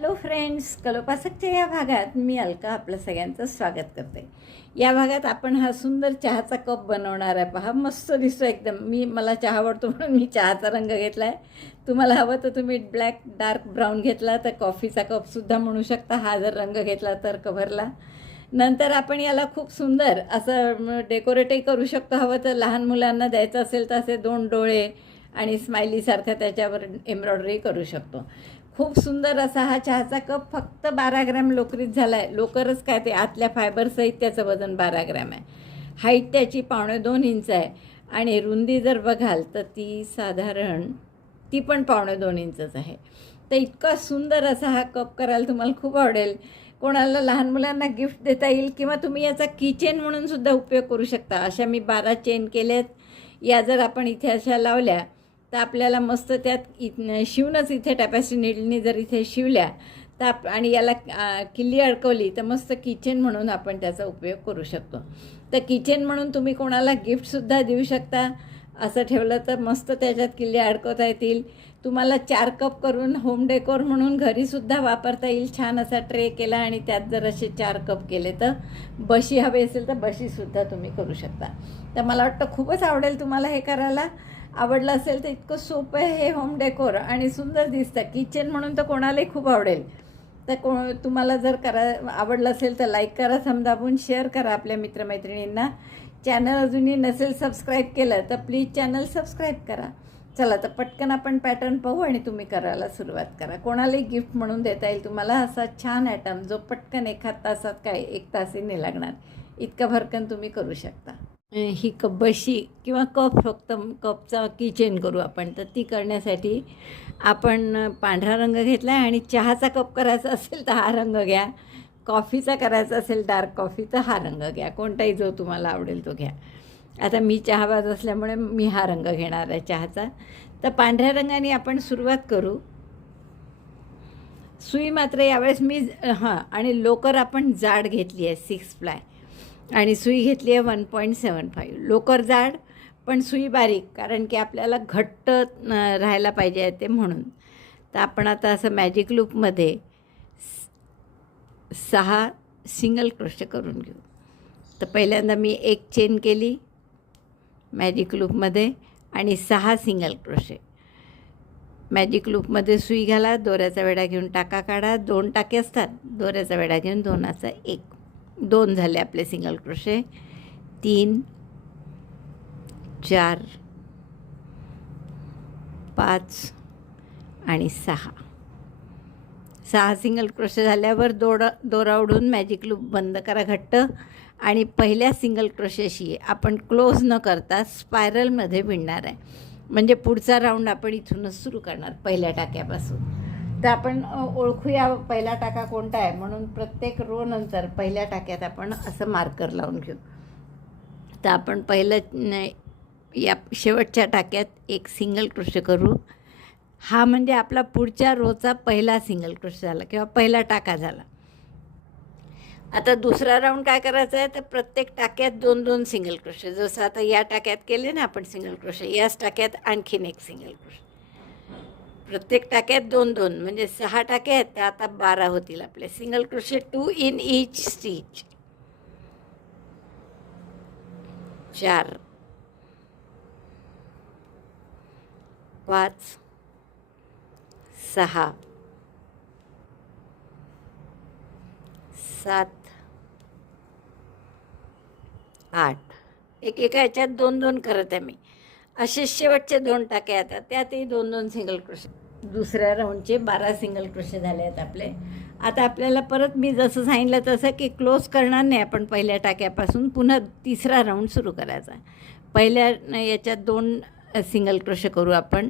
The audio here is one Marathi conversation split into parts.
हॅलो फ्रेंड्स, कलोपासकच्या या भागात मी अलका आपलं सगळ्यांचं स्वागत करते. या भागात आपण हा सुंदर चहाचा कप बनवणार आहे. पहा, मस्त दिसतो एकदम. मला चहा आवडतो म्हणून मी चहाचा रंग घेतला आहे. तुम्हाला हवं तर तुम्ही ब्लॅक डार्क ब्राऊन घेतला तर कॉफीचा कपसुद्धा म्हणू शकता. हा जर रंग घेतला तर कव्हरला. नंतर आपण याला खूप सुंदर असं डेकोरेटही करू शकतो. हवं तर लहान मुलांना द्यायचं असेल तर असे 2 डोळे आणि स्माइलीसारखं त्याच्यावर एम्ब्रॉयडरी करू शकतो. खूप सुंदर असा हा चहाचा कप फक्त 12 ग्रॅम लोकरीत झाला आहे. लोकरच काय, ते आतल्या फायबरसहित त्याचं वजन 12 ग्रॅम आहे. हाईट त्याची 2.25 इंच आहे आणि रुंदी जर बघाल तर ती साधारण ती पण 2.25 इंचच आहे. तर इतका सुंदर असा हा कप करायला तुम्हाला खूप आवडेल. कोणाला लहान मुलांना गिफ्ट देता येईल किंवा तुम्ही याचा किचेन म्हणून सुद्धा उपयोग करू शकता. अशा मी 12 चेन केल्यात. या जर आपण इथे अशा लावल्या तर आपल्याला मस्त त्यात शिवूनच इथे टॅपॅस्ट्री नीडलनी जर इथे शिवल्या तर आणि याला किल्ली अडकवली तर मस्त किचन म्हणून आपण त्याचा उपयोग करू शकतो. तर किचन म्हणून तुम्ही कोणाला गिफ्टसुद्धा देऊ शकता. असं ठेवलं तर मस्त त्याच्यात किल्ली अडकवता येतील. तुम्हाला 4 कप करून होम डेकोर म्हणून घरीसुद्धा वापरता येईल. छान असा ट्रे केला आणि त्यात जर असे 4 कप केले तर बशी हवे असेल तर बशीसुद्धा तुम्ही करू शकता. तर मला वाटतं खूपच आवडेल तुम्हाला हे करायला. आवडलं असेल तर इतकं सोपं आहे हे होम डेकोर आणि सुंदर दिसतं. किचन म्हणून तर कोणालाही खूप आवडेल. तर तुम्हाला जर आवडलं असेल तर लाईक करा, दाबून शेअर करा आपल्या मित्रमैत्रिणींना. चॅनल अजूनही नसेल सबस्क्राईब केलं तर प्लीज चॅनल सबस्क्राईब करा. चला तर पटकन आपण पॅटर्न पाहू आणि तुम्ही करायला सुरुवात करा. कोणालाही गिफ्ट म्हणून देता येईल तुम्हाला असा छान आयटम जो पटकन 1 तासात काय 1 तासही नाही लागणार. इतका भरकन तुम्ही करू शकता. ही बशी किंवा कप, फक्त कपचा किचेन करू आपण. तर ती करण्यासाठी आपण पांढरा रंग घेतला आहे आणि चहाचा कप करायचा असेल तर हा रंग घ्या. कॉफीचा करायचा असेल डार्क कॉफी तर हा रंग घ्या. कोणताही जो तुम्हाला आवडेल तो घ्या. आता मी चहाबाज असल्यामुळे मी हा रंग घेणार आहे चहाचा. तर पांढऱ्या रंगाने आपण सुरुवात करू. सुई मात्र यावेळेस मी आणि लोकर आपण जाड घेतली आहे 6 प्लाय आणि सुई घेतली आहे 1.75. लोकर जाड पण सुई बारीक, कारण की आपल्याला घट्ट राहायला पाहिजे ते म्हणून. तर आपण आता असं मॅजिक लूपमध्ये 6 सिंगल क्रोशे करून घेऊ. तर पहिल्यांदा मी 1 चेन केली मॅजिक लूपमध्ये आणि 6 सिंगल क्रोशे. मॅजिक लूपमध्ये सुई घाला, दोऱ्याचा वेढा घेऊन टाका काढा. 2 टाके असतात, दोऱ्याचा वेढा घेऊन 2चा 1. 2 झाले आपले सिंगल क्रोशे. 3 4 5 आणि 6 सिंगल क्रोशे झाल्यावर दोरा ओढून मॅजिक लूप बंद करा घट्ट आणि पहिल्या सिंगल क्रोशेशी आपण क्लोज न करता स्पायरलमध्ये विणणार आहे. म्हणजे पुढचा राऊंड आपण इथूनच सुरू करणार पहिल्या टाक्यापासून. तर आपण ओळखूया पहिला टाका कोणता आहे म्हणून प्रत्येक रो नंतर पहिल्या टाक्यात आपण असं मार्कर लावून घेऊ. तर आपण पहिलं या शेवटच्या टाक्यात 1 सिंगल क्रोशे करू. हा म्हणजे आपला पुढच्या रोचा पहिला सिंगल क्रोशे झाला किंवा पहिला टाका झाला. आता दुसरा राऊंड काय करायचा आहे, तर प्रत्येक टाक्यात 2-2 सिंगल क्रोशे. जसं आता या टाक्यात केले ना आपण सिंगल क्रोशे, याच टाक्यात आणखीन 1 सिंगल क्रोशे. प्रत्येक टाक्यात 2-2 म्हणजे 6 टाके आहेत, त्या आता 12 होतील आपले. Single crochet 2 in each stitch. 4 5 6 7 8. एका ह्याच्यात 2-2 करत आहे मी. असे शेवटचे 2 टाके आहेत, त्यातही 2-2 सिंगल क्रोशे. दुसऱ्या राऊंडचे 12 सिंगल क्रोशे झाले आहेत आपले. आता आपल्याला परत मी जसं सांगितलं तसं की क्लोज करणार नाही आपण पहिल्या टाक्यापासून. पुन्हा तिसरा राऊंड सुरू करायचा. पहिल्या याच्यात 2 सिंगल क्रोशे करू आपण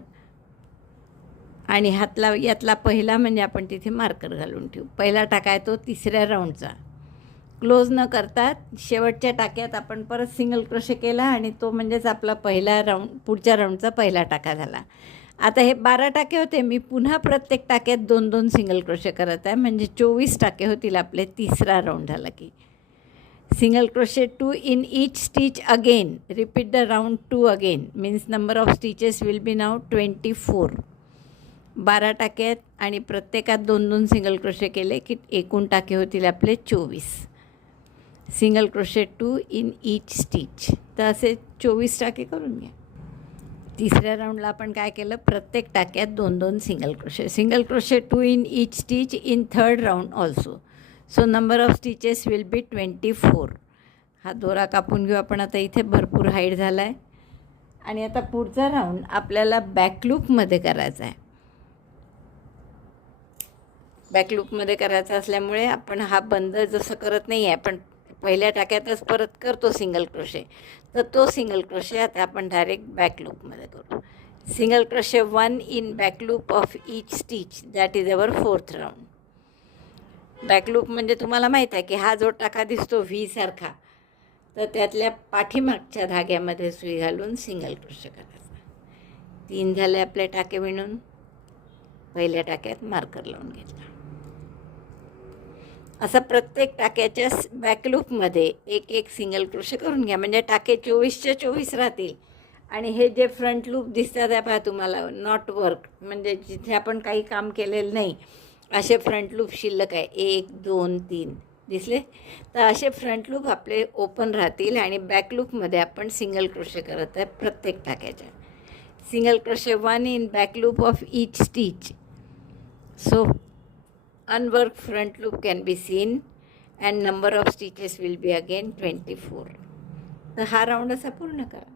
आणि यातला पहिला म्हणजे आपण तिथे मार्कर घालून ठेवू. पहिला टाका आहे तो तिसऱ्या राऊंडचा. क्लोज न करता शेवटच्या टाक्यात आपण परत सिंगल क्रोशे केला आणि तो म्हणजेच आपला पहिला राऊंड, पुढच्या राऊंडचा पहिला टाका झाला. आता हे 12 टाके होते, मी पुन्हा प्रत्येक टाक्यात 2-2 सिंगल क्रोशे करत आहे म्हणजे 24 टाके होतील आपले तिसरा राऊंड झाला की. Single crochet 2 in each stitch again. Repeat the round 2 again, means number of stitches will be now 24. 12 टाके आहेत आणि प्रत्येकात 2-2 सिंगल क्रोशे केले की एकूण टाके होतील आपले 24. Single crochet 2 in each stitch. तर असे 24 टाके करून घ्या. तिसऱ्या राऊंडला आपण काय केलं, प्रत्येक टाक्यात 2-2 single crochet. Single crochet 2 in each stitch in third round also. So number of stitches will be 24. हा दोरा कापून घेऊ आपण. आता इथे भरपूर हाईट झाला आहे. आणि आता पुढचा राऊंड आपल्याला बॅकलूपमध्ये करायचा आहे. बॅकलूपमध्ये करायचा असल्यामुळे आपण हा बंद जसं करत नाही आहे, पण पहिल्या टाक्यातच परत करतो सिंगल क्रोशे, तर तो सिंगल क्रोशे आता आपण डायरेक्ट बॅकलूपमध्ये करू. Single crochet 1 in backloop of each stitch, that is our 4th round. Backloop म्हणजे तुम्हाला माहीत आहे की हा जो टाका दिसतो व्ही सारखा, तर त्यातल्या पाठीमागच्या धाग्यामध्ये सुई घालून सिंगल क्रोशे करायचा. 3 झाले आपले टाके विणून. पहिल्या टाक्यात मार्कर लावून घेतला. असं प्रत्येक टाक्याच्या बॅकलूपमध्ये एक सिंगल क्रोशे करून घ्या. म्हणजे टाके 24च्या 24 राहतील. आणि हे जे फ्रंट लूप दिसतात आहे पहा तुम्हाला, नॉट वर्क, म्हणजे जिथे आपण काही काम केलेलं नाही असे फ्रंट लूप शिल्लक आहे. 1 2 3 दिसले. तर असे फ्रंट लूप आपले ओपन राहतील आणि बॅकलूपमध्ये आपण सिंगल क्रोशे करत आहे प्रत्येक टाक्याच्या. Single crochet 1 in backloop of each stitch. So unworked front loop can be seen and number of stitches will be again 24. तर हा राऊंड असा पूर्ण करा.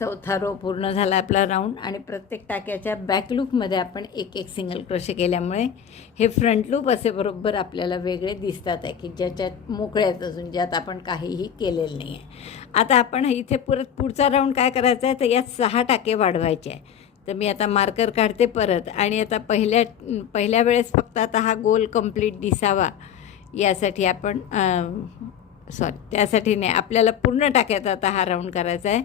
4था रो पूर्ण झाला आपला राऊंड. आणि प्रत्येक टाक्याच्या बॅकलूपमध्ये आपण एक सिंगल क्रोशे केल्यामुळे हे फ्रंट लूप असे बरोबर आपल्याला वेगळे दिसतात आहे की ज्याच्यात मोकळ्यात अजून, ज्यात आपण काहीही केलेलं नाही आहे. आता आपण इथे पुढचा राऊंड काय करायचा आहे, तर यात 6 टाके वाढवायचे आहे. तर मी आता मार्कर काढते परत. आणि आता पहिल्या वेळेस फक्त आता हा गोल कंप्लीट दिसावा यासाठी आपण त्यासाठी नाही, आपल्याला पूर्ण टाक्यात आता हा राऊंड करायचा आहे.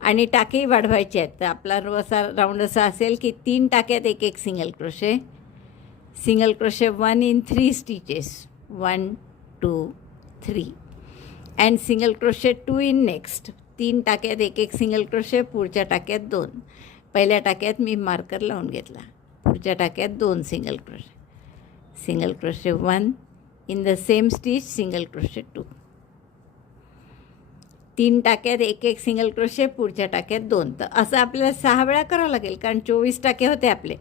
आणि टाकेही वाढवायचे आहेत. तर आपला राऊंड असा असेल की 3 टाक्यात एक single crochet. Single crochet 1 in 3 stitches, 1 2 3. And single crochet 2 in next. 3 टाक्यात एक सिंगल क्रोशे, पुढच्या टाक्यात 2. पहिल्या टाक्यात मी मार्कर लावून घेतला, पुढच्या टाक्यात 2 single crochet. Single crochet 1 in the same stitch, single crochet 2. 3 टाक्यात एक सिंगल क्रोशे, पुढच्या टाक्यात 2. तर असं आपल्याला 6 वेळा करावं लागेल, कारण 24 टाके होते आपले.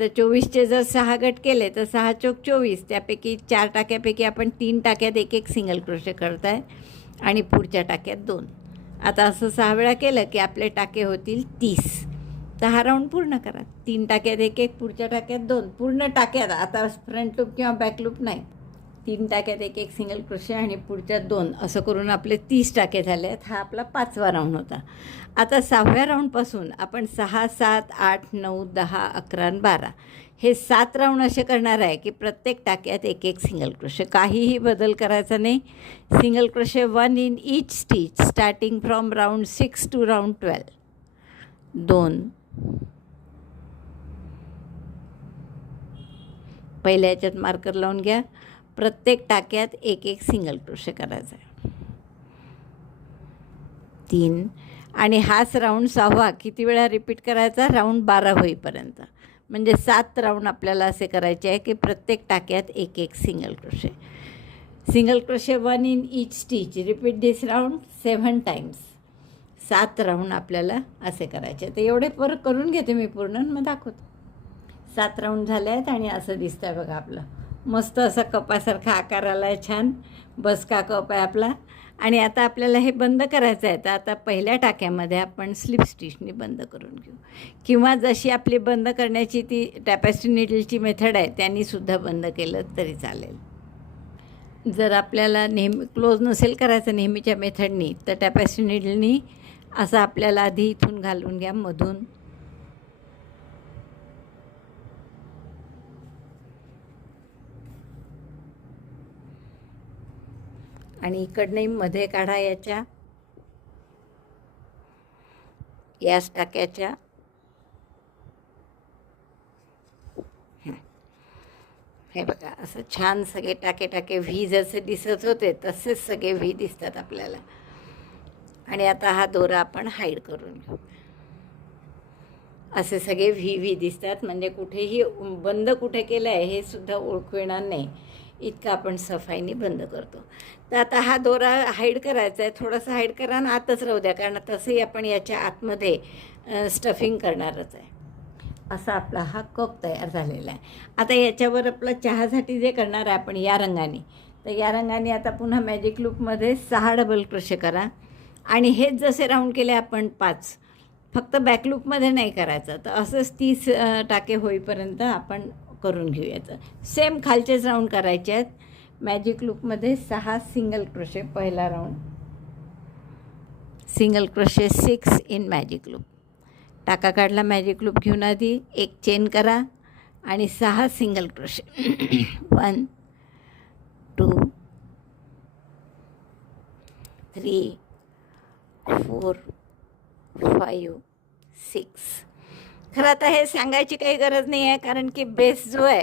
तर 24चे जर 6 गट केले तर 6 चोक 24. त्यापैकी 4 टाक्यापैकी आपण 3 टाक्यात एक सिंगल क्रोशे करत आहे आणि पुढच्या टाक्यात 2. आता असं 6 वेळा केलं की आपले टाके होतील 30. तर हा राऊंड पूर्ण करा. 3 टाक्यात एक, पुढच्या टाक्यात 2. पूर्ण टाक्यात, आता फ्रंट लूप किंवा बॅक लूप नाही. 3 टाक्यात एक सिंगल क्रोशे आणि पुढच्या 2, असं करून आपले 30 टाके झाले आहेत. हा आपला 5वा राऊंड होता. आता 6व्या राऊंडपासून आपण 6 7 8 9 10 11 आणि 12 हे 7 राऊंड असे करणार आहे की प्रत्येक टाक्यात एक सिंगल क्रोशे. काहीही बदल करायचा नाही. Single crochet 1 in each stitch starting from round 6 to round 12. 2. पहिल्या याच्यात मार्कर लावून घ्या. प्रत्येक टाक्यात एक सिंगल क्रोशे करायचा आहे. 3. आणि हाच राऊंड 6वा किती वेळा रिपीट करायचा, राऊंड 12 होईपर्यंत. म्हणजे 7 राऊंड आपल्याला असे करायचे आहे की प्रत्येक टाक्यात एक single crochet. Single crochet 1 in each stitch. Repeat this round 7 times. 7 round आपल्याला असे करायचे. तर एवढे परत करून घेते मी पूर्ण, मग दाखवते. 7 राऊंड झाले आहेत आणि असं दिसतं आहे बघा. आपलं मस्त असा कपासारखा आकार आला आहे, छान बसका कप आहे आपला. आणि आता आपल्याला हे बंद करायचं आहे. तर आता पहिल्या टाक्यामध्ये आपण स्लिप स्टिचने बंद करून घेऊ, किंवा जशी आपली बंद करण्याची ती टॅपेस्ट्री नीडलची मेथड आहे त्यांनीसुद्धा बंद केलं तरी चालेल. जर आपल्याला नेहमी क्लोज नसेल करायचं नेहमीच्या मेथडनी, तर टॅपेस्ट्री नीडलनी असं आपल्याला आधी इथून घालून घ्या मधून. आणि इकडनंही मध्ये काढा याच टाक्याच्या. हे बघा, असं छान सगळे टाके व्ही जसे दिसत होते तसेच सगळे व्ही दिसतात आपल्याला. आणि आता हा दोरा आपण हाईड करून घेऊ. असे सगळे व्ही व्ही दिसतात, म्हणजे कुठेही बंद कुठे केलं आहे हे सुद्धा ओळखू येणार नाही इतकं आपण सफाईने बंद करतो. तर आता हा दोरा हाईड करायचा आहे, थोडासा हाईड करा आणि आतच राहू द्या, कारण तसंही आपण याच्या आतमध्ये स्टफिंग करणारच आहे. असा आपला हा कप तयार झालेला आहे. आता याच्यावर आपला चहासाठी जे करणार आहे आपण या रंगाने, तर या रंगाने आता पुन्हा मॅजिक लूपमध्ये 6 डबल क्रोशे करा आणि हेच जसे राऊंड केले आपण 5, फक्त बॅक लूपमध्ये नाही करायचं. तर असंच 30 टाके होईपर्यंत आपण करून घेऊयाचं. सेम खालचेच राऊंड करायचे आहेत. मॅजिक लूपमध्ये 6 सिंगल क्रोशे पहिला round, single crochet 6 in magic loop. टाका काढला, मॅजिक लूप घेऊन आधी एक चेन करा आणि 6 सिंगल क्रोशे 1 2 3 4 5 6. खरं आता हे सांगायची काही गरज नाही आहे, कारण की बेस जो आहे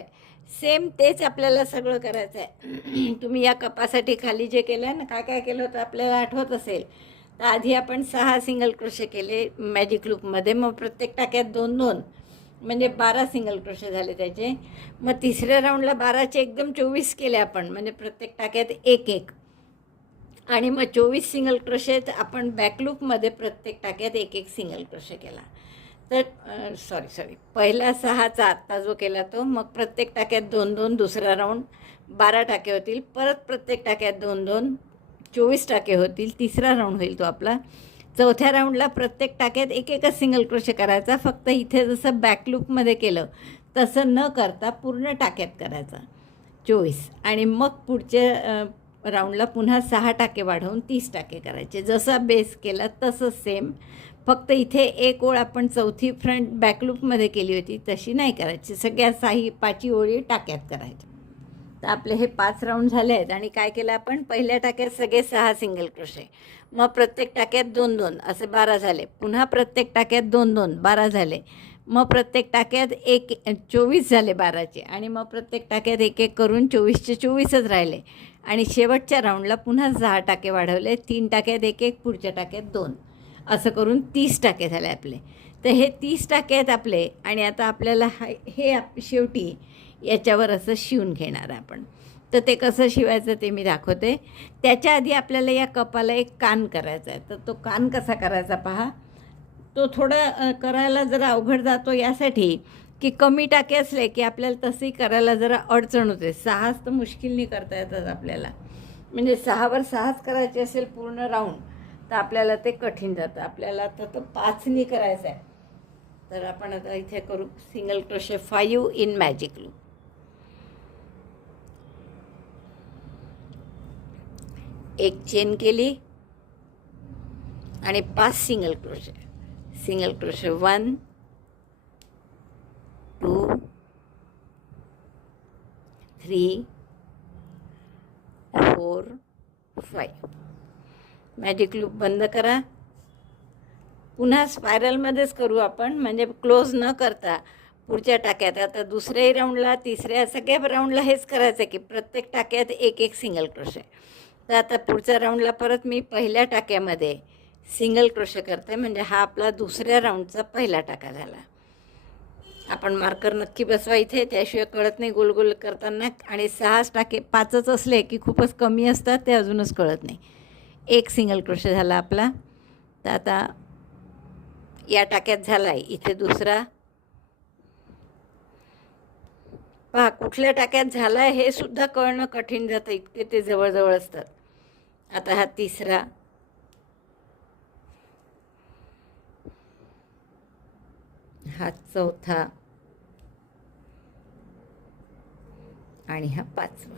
सेम तेच आपल्याला सगळं करायचं आहे. तुम्ही या कपासाठी खाली जे केलं आहे ना, काय काय केलं होतं आपल्याला आठवत असेल, तर आधी आपण 6 सिंगल क्रोशे केले मॅजिक लूपमध्ये, मग प्रत्येक टाक्यात 2-2 म्हणजे 12 सिंगल क्रोशे झाले त्याचे. मग तिसऱ्या राऊंडला 12चे एकदम 24 केले आपण, म्हणजे प्रत्येक टाक्यात 1-1 आणि मग 24 सिंगल क्रोशेत आपण बॅकलूपमध्ये प्रत्येक टाक्यात 1-1 सिंगल क्रोशे केला. तर सॉरी पहिला 6चा आत्ता जो केला तो, मग प्रत्येक टाक्यात 2-2 दुसरा राऊंड 12 टाके होतील, परत प्रत्येक टाक्यात 2-2 24 टाके होतील, तिसरा राऊंड होईल तो आपला. चौथ्या राऊंडला प्रत्येक टाक्यात 1-1 सिंगल क्रोशे करायचा, फक्त इथे जसं बॅकलूपमध्ये केलं तसं न करता पूर्ण टाक्यात करायचा 24, आणि मग पुढच्या राऊंडला पुन्हा 6 टाके वाढवून 30 टाके करायचे. जसा बेस केला तसंच सेम, फक्त इथे एक ओळ आपण चौथी फ्रंट बॅकलूपमध्ये केली होती तशी नाही करायची, सगळ्या 5 ओळी टाक्यात करायच्या. तर आपले हे 5 राऊंड झाले आहेत. आणि काय केलं आपण, पहिल्या टाक्यात सगळे 6 सिंगल क्रोशे, मग प्रत्येक टाक्यात 2-2 असे 12 झाले, पुन्हा प्रत्येक टाक्यात 2-2 12 झाले, मग प्रत्येक टाक्यात 24 झाले 12चे, आणि मग प्रत्येक टाक्यात 1-1 करून 24चे 24च राहिले. आणि शेवटच्या राऊंडला पुन्हा 6 टाके वाढवले, 3 टाक्यात 1-1 पुढच्या टाक्यात 2 असं करून 30 टाके झाले आपले. तर हे 30 टाके आहेत आपले. आणि आता आपल्याला हे शेवटी याच्यावर असं शिवून घेणार आपण. तर ते कसं शिवायचं ते मी दाखवते. त्याच्या आधी आपल्याला या कपाला एक कान करायचा आहे. तर तो कान कसा करायचा पहा. तो थोडा करायला जरा अवघड जातो, यासाठी की कमी टाके असले की आपल्याला तसंही करायला जरा अडचण होते. 6च तर मुश्किलनी करता येतात आपल्याला, म्हणजे 6वर 6च करायचे असेल पूर्ण राऊंड तर आपल्याला ते कठीण जातं. आपल्याला आता तो 5नी करायचं आहे. तर आपण आता इथे करू single crochet 5 in magic loop. एक चेन केली आणि 5 single crochet, single crochet 1 2 3 4 5. Magic loop बंद करा. पुन्हा स्पायरलमध्येच करू आपण, म्हणजे क्लोज न करता पुढच्या टाक्यात. आता दुसऱ्याही राऊंडला, तिसऱ्या, सगळ्या राऊंडला हेच करायचं की प्रत्येक टाक्यात 1-1 सिंगल क्रोशे. तर आता पुढच्या राऊंडला परत मी पहिल्या टाक्यामध्ये सिंगल क्रोशे करते, म्हणजे हा आपला दुसऱ्या राऊंडचा पहिला टाका झाला. आपण मार्कर नक्की बसवा इथे, त्याशिवाय कळत नाही गोल गोल करताना. आणि 6 टाके 5च असले की खूपच कमी असतात, ते अजूनच कळत नाही. 1 सिंगल क्रोशे झाला आपला. तर आता या टाक्यात झाला आहे, इथे दुसरा पहा. कुठल्या टाक्यात झाला आहे हे सुद्धा कळणं कठीण जातं, इतके ते जवळजवळ असतात. आता हा तिसरा, हा चौथा आणि हा 5वा.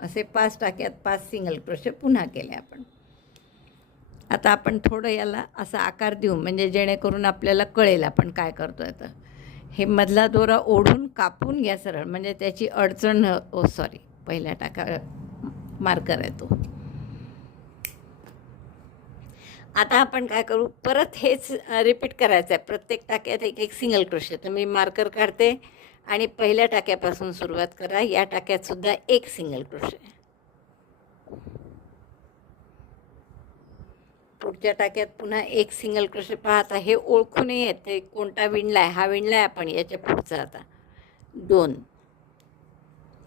असे 5 टाक्यात 5 सिंगल क्रोशे पुन्हा केले आपण. आता आपण थोडं याला असा आकार देऊ, म्हणजे जेणेकरून आपल्याला कळेल आपण काय करतो आहे. तर हे मधला दोरा ओढून कापून घ्या सरळ, म्हणजे त्याची अडचण पहिला टाका मार्कर आहे तो. आता आपण काय करू, परत हेच रिपीट करायचं आहे. प्रत्येक टाक्यात 1-1 सिंगल क्रोशे. तर मी मार्कर काढते आणि पहिल्या टाक्यापासून सुरुवात करा. या टाक्यात सुद्धा 1 सिंगल क्रोशे. पुढच्या टाक्यात पुन्हा एक सिंगल क्रोशे. पाहता हे ओळखू नये येत कोणता विणला आहे. हा विणला आहे आपण, याच्या पुढचा आता 2.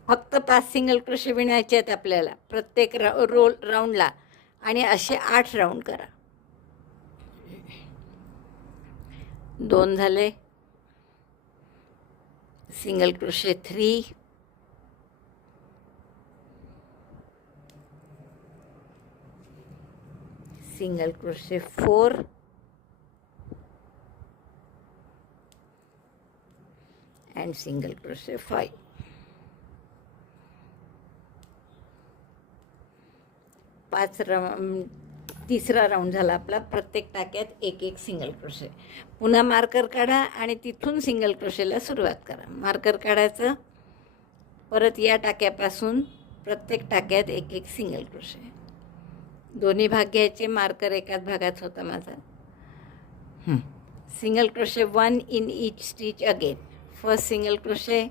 फक्त 5 सिंगल क्रोशे विणायचे आहेत आपल्याला प्रत्येक राऊंडला, आणि असे 8 राऊंड करा. 2 झाले. Single crochet 3, single crochet 4, and single crochet 5. तिसरा राऊंड झाला आपला. प्रत्येक टाक्यात एक एक सिंगल क्रोशे. पुन्हा मार्कर काढा आणि तिथून सिंगल क्रोशेला सुरुवात करा. मार्कर काढायचं, परत या टाक्यापासून प्रत्येक टाक्यात एक एक सिंगल क्रोशे. दोन्ही भाग घ्यायचे. मार्कर एकाच भागात होता माझा. Single crochet 1 in each stitch again. First single crochet,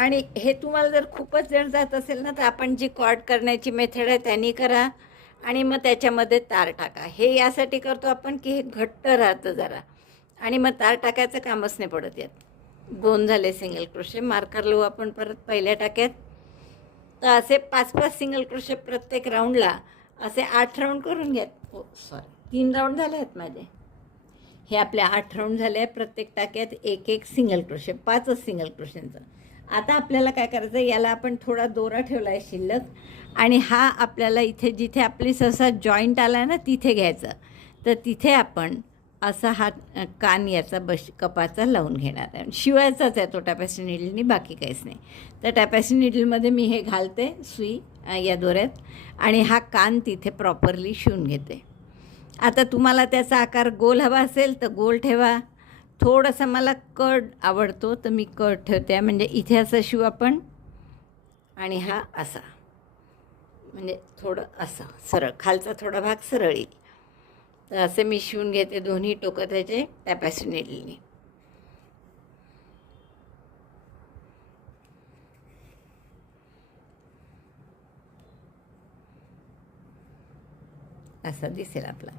आणि हे तुम्हाला जर खूपच जड जात असेल ना, तर आपण जी कॉर्ड करण्याची मेथड आहे त्यांनी करा, आणि मग त्याच्यामध्ये तार टाका. हे यासाठी करतो आपण की हे घट्ट राहतं जरा, आणि मग तार टाकायचं कामच नाही पडत यात. 2 झाले सिंगल क्रोशे. मार्कर लावू आपण परत पहिल्या टाक्यात. तर असे 5-5 सिंगल क्रोशे प्रत्येक राऊंडला, असे 8 राऊंड करून घ्या. 3 राऊंड झाले आहेत माझे. हे आपले 8 राऊंड झाले आहे. प्रत्येक टाक्यात एक एक सिंगल क्रोशे, 5च सिंगल क्रोशेंचं. आता आपल्याला काय करायचं, याला आपण थोडा दोरा ठेवला आहे शिल्लक, आणि हा आपल्याला इथे जिथे आपली सहसा जॉईंट आला आहे ना तिथे घ्यायचा. तर तिथे आपण असा हा कान याचा कपाचा लावून घेणार आहे. शिवायचाच आहे तो टॅपॅस्ट्री निडलनी, बाकी काहीच नाही. तर टॅपॅस्ट्री निडलमध्ये मी हे घालते सुई या दोऱ्यात, आणि हा कान तिथे प्रॉपरली शिवून घेते. आता तुम्हाला त्याचा आकार गोल हवा असेल तर गोल ठेवा. थोडंसं मला कट आवडतो तर मी कट ठेवते. म्हणजे इथे असं शिवू आपण, आणि हा असा, म्हणजे थोडं असं सरळ, खालचा थोडा भाग सरळ येईल. तर असे मी शिवून घेते दोन्ही टोकं त्याचे टॅपॅस्ट्री निडलनी. असा दिसेल आपला.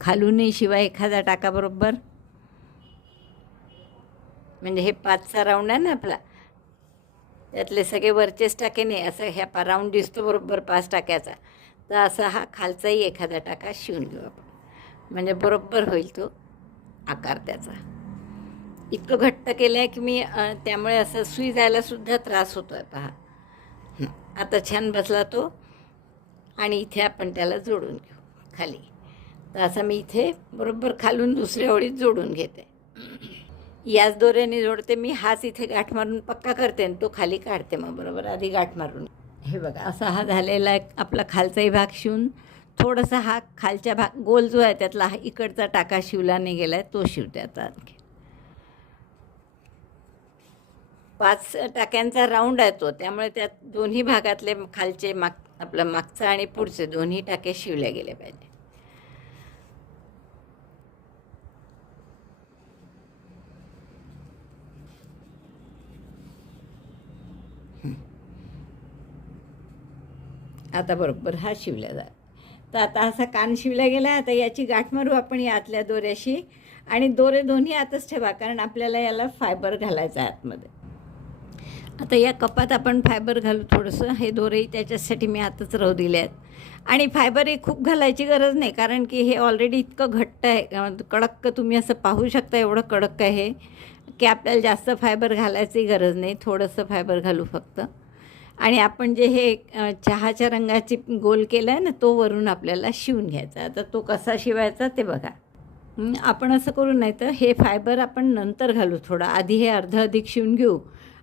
खालूनही शिवाय एखादा टाका बरोबर. म्हणजे हे 5चा राऊंड आहे ना आपला, त्यातले सगळे वरचेच टाके नाही. असं ह्या राऊंड दिसतो बरोबर 5 टाक्याचा. तर असा हा खालचाही एखादा टाका शिवून घेऊ आपण, म्हणजे बरोबर होईल तो आकार त्याचा. इतकं घट्ट केलं आहे की मी, त्यामुळे असं सुई जायलासुद्धा त्रास होतो आहे. पहा आता छान बसला तो, आणि इथे आपण त्याला जोडून घेऊ खाली. तर असं मी इथे बरोबर खालून दुसऱ्या ओळीत जोडून घेते. याच दोऱ्याने जोडते मी. हाच इथे गाठ मारून पक्का करते आणि तो खाली काढते मग बरोबर आधी गाठ मारून. हे बघा असा हा झालेला आपला खालचाही भाग शिवून, थोडासा हा खालच्या भाग गोल जो आहे त्यातला हा इकडचा टाका शिवला नाही गेला आहे, तो शिवते आता आणखी. 5 टाक्यांचा राऊंड आहे तो, त्यामुळे त्यात दोन्ही भागातले खालचे आपलं मागचा आणि पुढचे दोन्ही टाके शिवले गेले पाहिजे. आता बरोबर हा शिवला जाईल. तर आता असा कान शिवला गेला. आता याची गाठ मारू आपण या आतल्या दोऱ्याशी, आणि दोरे दोन्ही आतच ठेवा कारण आपल्याला याला फायबर घालायचं आहे आतमध्ये. आता या कपात आपण फायबर घालू थोडंसं. हे दोरेही त्याच्यासाठी मी आतच राहू दिले आहेत. आणि फायबरही खूप घालायची गरज नाही कारण की हे ऑलरेडी इतकं घट्ट आहे, कडक. तुम्ही असं पाहू शकता एवढं कडक आहे की आपल्याला जास्त फायबर घालायची गरज नाही. थोडंसं फायबर घालू फक्त. आणि आपण जे हे चहाच्या रंगाची गोल केला आहे ना, तो वरून आपल्याला शिवून घ्यायचा. आता तो कसा शिवायचा ते बघा. आपण असं करू, नाही तर हे फायबर आपण नंतर घालू. थोडं आधी हे अर्धं अधिक शिवून घेऊ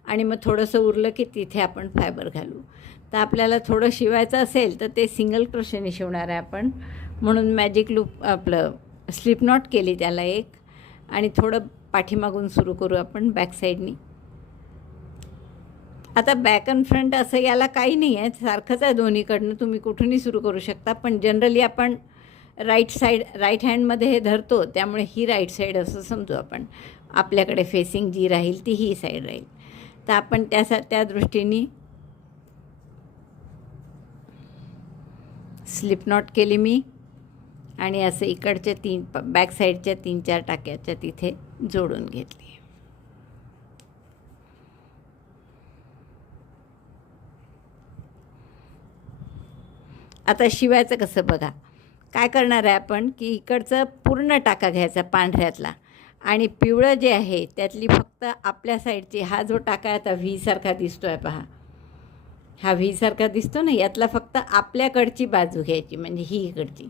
आणि मग थोडंसं उरलं की तिथे आपण फायबर घालू. तर आपल्याला थोडं शिवायचं असेल तर ते सिंगल क्रोशेने शिवणार आहे आपण, म्हणून मॅजिक लूप आपलं स्लिप नॉट केली त्याला एक, आणि थोडं पाठीमागून सुरू करू आपण बॅक साईडनी. आता बॅक अँड फ्रंट असं याला काही नाही आहे, सारखंच आहे दोन्हीकडनं, तुम्ही कुठूनही सुरू करू शकता. पण जनरली आपण राईट हँडमध्ये हे धरतो, त्यामुळे ही राईट साईड असं समजू आपण. आपल्याकडे फेसिंग जी राहील ती ही साईड राहील. तर आपण त्या दृष्टीने स्लिप नॉट केली मी, आणि असं इकडच्या बॅक साईडच्या 3-4 टाक्याच्या तिथे जोडून घेतली. आता शिवायचं कसं बघा. काय करणार आहे आपण की इकडचं पूर्ण टाका घ्यायचा पांढऱ्यातला, आणि पिवळं जे आहे त्यातली फक्त आपल्या साईडची, हा जो टाका आहे आता व्ही सारखा दिसतो आहे पहा, हा व्ही सारखा दिसतो ना, यातला फक्त आपल्याकडची बाजू घ्यायची, म्हणजे ही इकडची.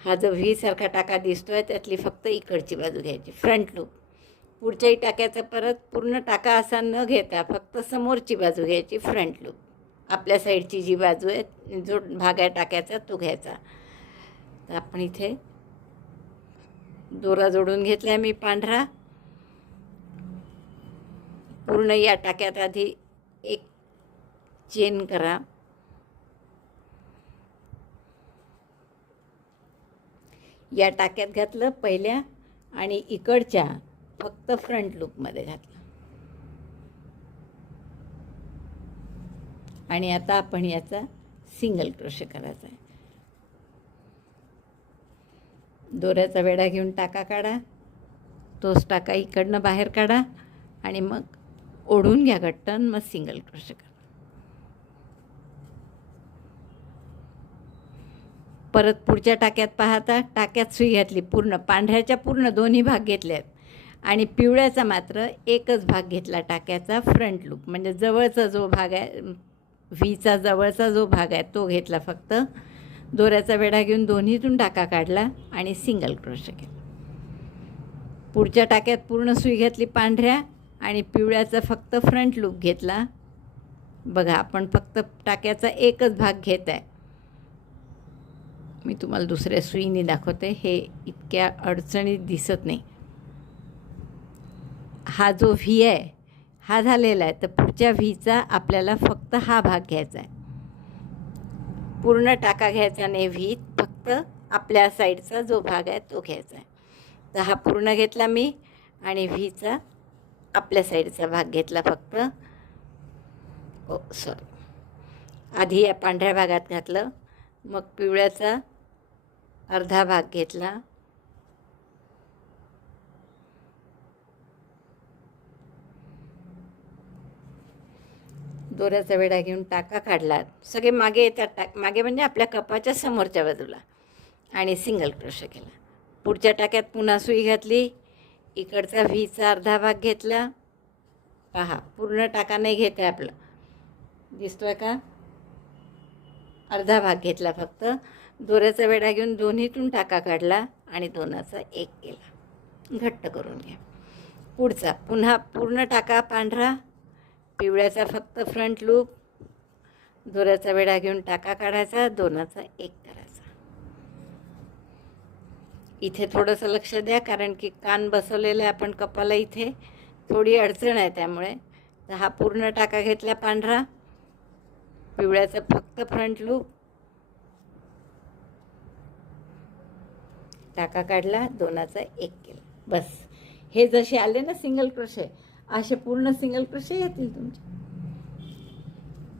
हा जो व्ही सारखा टाका दिसतो आहे त्यातली फक्त इकडची बाजू घ्यायची, फ्रंट लूप. पुढच्याही टाक्याचा परत पूर्ण टाका असा न घेता फक्त समोरची बाजू घ्यायची, फ्रंट लूप. आपल्या साईडची जी बाजू आहे, जो भाग आहे टाक्याचा तो घ्यायचा. तर आपण इथे दोरा जोडून घेतला आहे मी पांढरा. पूर्ण या टाक्यात आधी एक चेन करा. या टाक्यात घातलं पहिल्या, आणि इकडच्या फक्त फ्रंट लूपमध्ये घातलं. आणि आता आपण याचा सिंगल क्रोशे करायचा आहे. दोऱ्याचा वेढा घेऊन टाका काढा, तोच टाका इकडनं बाहेर काढा, आणि मग ओढून घ्या गट्टन, मग सिंगल क्रोशे करा. परत पुढच्या टाक्यात पाहता, टाक्यात सुई घातली पूर्ण, पांढऱ्याच्या पूर्ण दोन्ही भाग घेतले आहेत, आणि पिवळ्याचा मात्र एकच भाग घेतला टाक्याचा, फ्रंट लूप म्हणजे जवळचा जो भाग आहे, व्हीचा जवळचा जो भाग आहे तो घेतला फक्त. दोऱ्याचा वेढा घेऊन दोन्हीतून टाका काढला आणि सिंगल क्रोशे केला. पुढच्या टाक्यात पूर्ण सुई घेतली पांढऱ्या, आणि पिवळ्याचा फक्त फ्रंट लूप घेतला. बघा, आपण फक्त टाक्याचा एकच भाग घेत आहे. मी तुम्हाला दुसऱ्या सुईने दाखवते, हे इतक्या अडचणीत दिसत नाही. हा जो व्ही आहे हा झालेला आहे, तर पुढच्या व्हीचा आपल्याला फक्त हा भाग घ्यायचा आहे. पूर्ण टाका घ्यायचा नाही व्हीत, फक्त आपल्या साईडचा जो भाग आहे तो घ्यायचा आहे. तर हा पूर्ण घेतला मी, आणि व्हीचा आपल्या साईडचा भाग घेतला फक्त. आधी या पांढऱ्या भागात घातलं, मग पिवळ्याचा अर्धा भाग घेतला, दोऱ्याचा वेढा घेऊन टाका काढला, सगळे मागे येतात, मागे म्हणजे आपल्या कपाच्या समोरच्या बाजूला, आणि सिंगल क्रोशे केला. पुढच्या टाक्यात पुन्हा सुई घातली, इकडचा व्हीचा अर्धा भाग घेतला. पहा, पूर्ण टाका नाही घेत आहे आपलं, दिसतोय का, अर्धा भाग घेतला फक्त. दोऱ्याचा वेढा घेऊन दोन्हीतून टाका काढला, आणि दोनाचा एक केला. घट्ट करून घ्या. पुढचा पुन्हा पूर्ण टाका पांढरा, पिवळ्याचा फक्त फ्रंट लूप, दोऱ्याचा वेढा घेऊन टाका काढायचा, दोनाचा एक करायचा. इथे थोडंसं लक्ष द्या, कारण की कान बसवलेलं आहे आपण कपाला, इथे थोडी अडचण आहे त्यामुळे. तर हा पूर्ण टाका घेतला पांढरा, पिवळ्याचा फक्त फ्रंट लूप, टाका काढला, दोनाचा एक केला. बस, हे जसे आले ना सिंगल क्रोशे, असे पूर्ण सिंगल क्रोशे येतील तुमचे.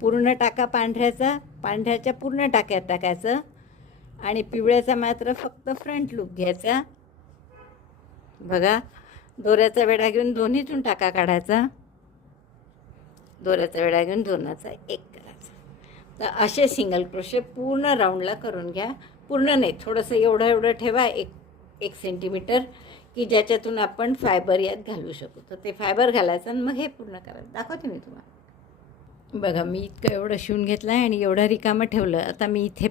पूर्ण टाका पांढऱ्याच्या पूर्ण टाक्यात टाकायचं, आणि पिवळ्याचा मात्र फक्त फ्रंट लूप घ्यायचा. बघा, दोऱ्याचा वेढा घेऊन दोन्हीतून टाका काढायचा, दोऱ्याचा वेढा घेऊन दोनाचा एक करायचा. तर असे सिंगल क्रोशे पूर्ण राऊंडला करून घ्या. पूर्ण नाही, थोडंसं एवढं ठेवा, 1 सेंटीमीटर की ज्याच्यातून आपण फायबर यात घालू शकू. तर ते फायबर घालायचं आणि मग हे पूर्ण करायचं. दाखवते मी तुम्हाला. बघा, मी इतकं एवढं शिवून घेतलं आहे आणि एवढं रिकामं ठेवलं. आता मी इथे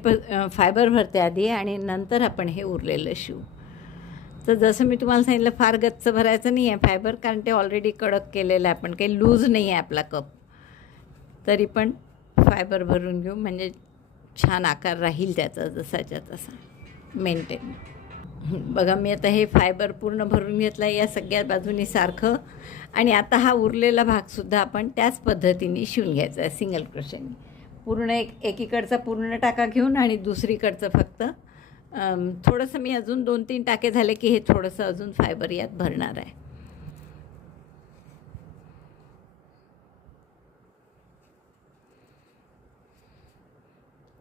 फायबर भरते आधी आणि नंतर आपण हे उरलेलं शिवू. तर जसं मी तुम्हाला सांगितलं, फार गच्च भरायचं नाही आहे फायबर, कारण ते ऑलरेडी कडक केलेलं आहे. आपण काही लूज नाही आहे आपला कप. तरी पण फायबर भरून घेऊ, म्हणजे छान आकार राहील त्याचा जसाच्या तसा मेंटेन. बघा, मी आता हे फायबर पूर्ण भरून घेतलं आहे या सगळ्या बाजूनी सारखं. आणि आता हा उरलेला भागसुद्धा आपण त्याच पद्धतीने शिवून घ्यायचा आहे सिंगल क्रोशेने. पूर्ण एकीकडचा पूर्ण टाका घेऊन आणि दुसरीकडचं फक्त थोडंसं, मी अजून 2-3 टाके झाले की हे थोडंसं अजून फायबर यात भरणार आहे.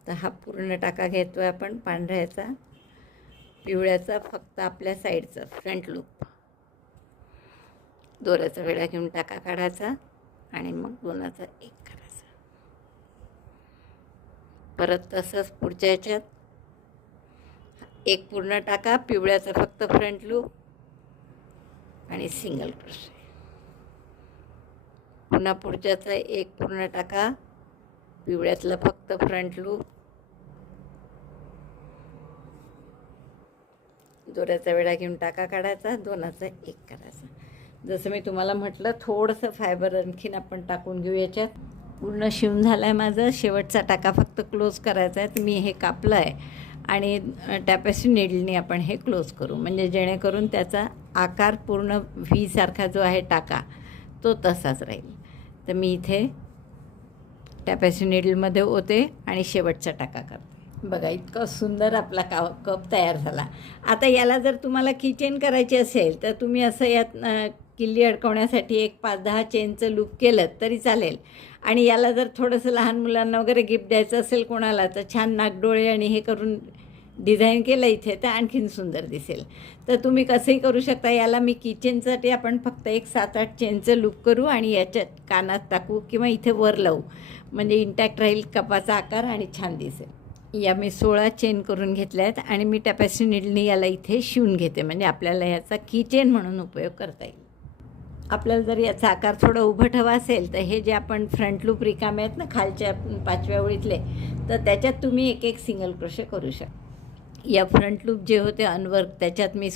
तर हा पूर्ण टाका घेतो आहे आपण पांढऱ्याचा, पिवळ्याचा फक्त आपल्या साईडचा फ्रंट लूप. दोऱ्याचा वेढा घेऊन टाका काढायचा आणि मग दोनाचा एक करायचा. परत तसंच पुढच्या ह्याच्यात एक पूर्ण टाका, पिवळ्याचा फक्त फ्रंट लूप आणि सिंगल क्रोशे. पुन्हा पुढच्याचा एक पूर्ण टाका, पिवळ्यातला फक्त फ्रंट लूप, दोऱ्याचा वेढा घेऊन टाका काढायचा, दोनाचा एक करायचा. जसं मी तुम्हाला म्हटलं, थोडंसं फायबर आणखीन आपण टाकून घेऊ याच्यात. पूर्ण शिवून झालं आहे माझं. शेवटचा टाका फक्त क्लोज करायचा आहे. तर मी हे कापलं आहे आणि टॅपेस्ट्री नीडलने आपण हे क्लोज करू, म्हणजे जेणेकरून त्याचा आकार पूर्ण व्ही सारखा जो आहे टाका तो तसाच राहील. तर मी इथे टॅपेस्ट्री नीडलमध्ये होते आणि शेवटचा टाका करते. बघा, इतकं सुंदर आपला कप तयार झाला. आता याला जर तुम्हाला किचेन करायची असेल तर तुम्ही असं यात किल्ली अडकवण्यासाठी एक 5-10 चेनचं लूप केलं तरी चालेल. आणि याला जर थोडंसं लहान मुलांना वगैरे गिफ्ट द्यायचं असेल कोणाला, तर छान नागडोळे आणि हे करून डिझाईन केलं इथे, तर आणखीन सुंदर दिसेल. तर तुम्ही कसंही करू शकता. याला मी किचनसाठी आपण फक्त एक 7-8 चेनचं लूप करू आणि याच्यात कानात टाकू किंवा इथे वर लावू, म्हणजे इंटॅक्ट राहील कपाचा आकार आणि छान दिसेल. या मी 16 चेन करून घेतल्या आहेत आणि मी टॅपेस्ट्री नीडलने याला इथे शिवून घेते, म्हणजे आपल्याला याचा किचेन म्हणून उपयोग करता येईल. आपल्याला जर याचा आकार थोडं उभट हवा असेल तर हे जे आपण फ्रंट लूप रिकामे आहेत ना खालच्या 5व्या ओळीतले, तर त्याच्यात तुम्ही एक एक सिंगल क्रोशे करू शकता. या फ्रंट लूप जे होते अनवर्क, त्याच्यात मी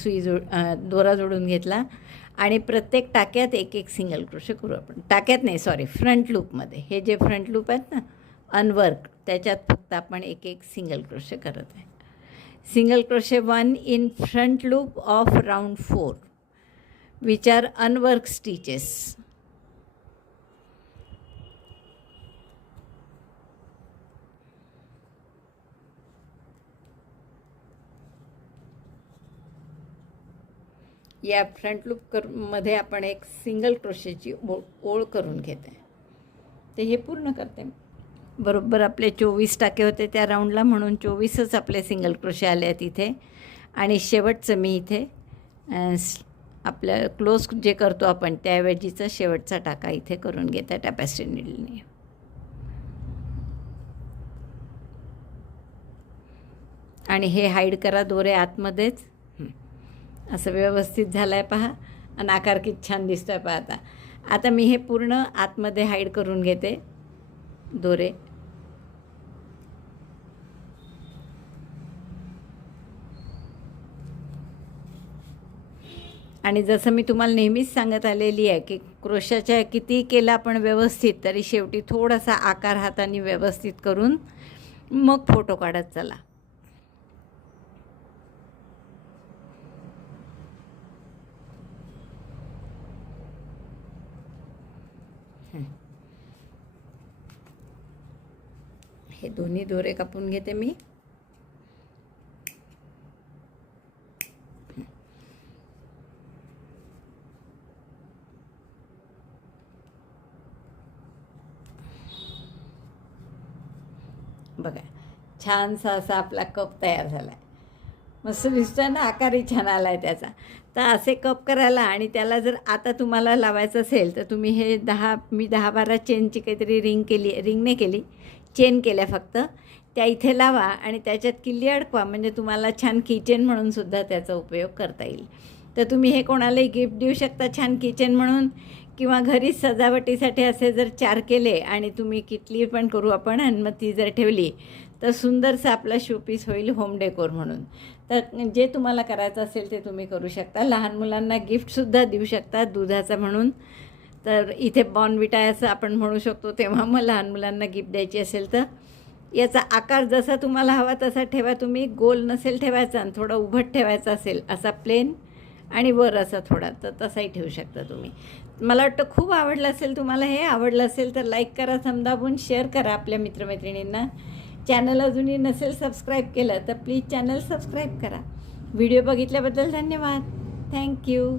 दोरा जोडून घेतला आणि प्रत्येक टाक्यात एक एक सिंगल क्रोशे करू आपण. टाक्यात नाही, सॉरी, फ्रंट लूपमध्ये. हे जे फ्रंट लूप आहेत ना अनवर्क, त्याच्यात फक्त आपण एक एक सिंगल क्रोशे करत आहे. Single crochet 1 in front loop of round 4 which are unworked stitches. या फ्रंट लूप मध्ये आपण एक सिंगल क्रोशेची ओळ करून घेते. ते हे पूर्ण करते. बरोबर आपले 24 टाके होते त्या राऊंडला, म्हणून 24च आपले सिंगल क्रोशे आले आहेत इथे. आणि शेवटचं मी इथे आपलं क्लोज जे करतो आपण त्याऐवजीचा शेवटचा टाका इथे करून घेता टॅपेस्ट्री नीडलने. आणि हे हाईड करा दोरे आतमध्येच. असं व्यवस्थित झालं आहे पहा, आणि आकार किती छान दिसतो आहे पहा. आता मी हे पूर्ण आतमध्ये हाईड करून घेते दोरे. आणि जसं मी तुम्हाला नेहमीच सांगत आलेली आहे की क्रोशाच्या किती केलं आपण व्यवस्थित, तरी शेवटी थोडासा आकार हाताने व्यवस्थित करून मग फोटो काढत चला. हे दोन्ही दोरे कापून घेते मी. बघा, छानसा असा आपला कप तयार झाला आहे. मस्त दिसतोय ना, आकारही छान आला आहे त्याचा. तर असे कप करायला, आणि त्याला जर आता तुम्हाला लावायचं असेल तर तुम्ही हे 10-12 चेनची काहीतरी रिंग नाही केली, चेन केल्या फक्त, त्या इथे लावा आणि त्याच्यात किल्ली अडकवा, म्हणजे तुम्हाला छान किचेन म्हणून सुद्धा त्याचा उपयोग करता येईल. तर तुम्ही हे कोणालाही गिफ्ट देऊ शकता छान किचन म्हणून, किंवा घरीच सजावटीसाठी असे जर 4 केले आणि तुम्ही किटली पण करू आपण आणि मग ती जर ठेवली तर सुंदरसं आपला शोपीस होईल होम डेकोर म्हणून. तर जे तुम्हाला करायचं असेल ते तुम्ही करू शकता. लहान मुलांना गिफ्टसुद्धा देऊ शकता दुधाचा म्हणून. तर इथे बॉर्नव्हिटा असं आपण म्हणू शकतो, तेव्हा मग लहान मुलांना गिफ्ट द्यायची असेल तर याचा आकार जसा तुम्हाला हवा तसा ठेवा तुम्ही. गोल नसेल ठेवायचा आणि थोडा उभट ठेवायचा असेल असा प्लेन आणि वर असा थोडा, तर तसाही ठेवू शकता तुम्ही. मला वाटतं खूप आवडलं असेल तुम्हाला. हे आवडलं असेल तर लाईक करा, समदाबून शेअर करा आपल्या मित्रमैत्रिणींना. चॅनल अजूनही नसेल सबस्क्राईब केलं तर प्लीज चॅनल सबस्क्राईब करा. व्हिडिओ बघितल्याबद्दल धन्यवाद. थँक्यू.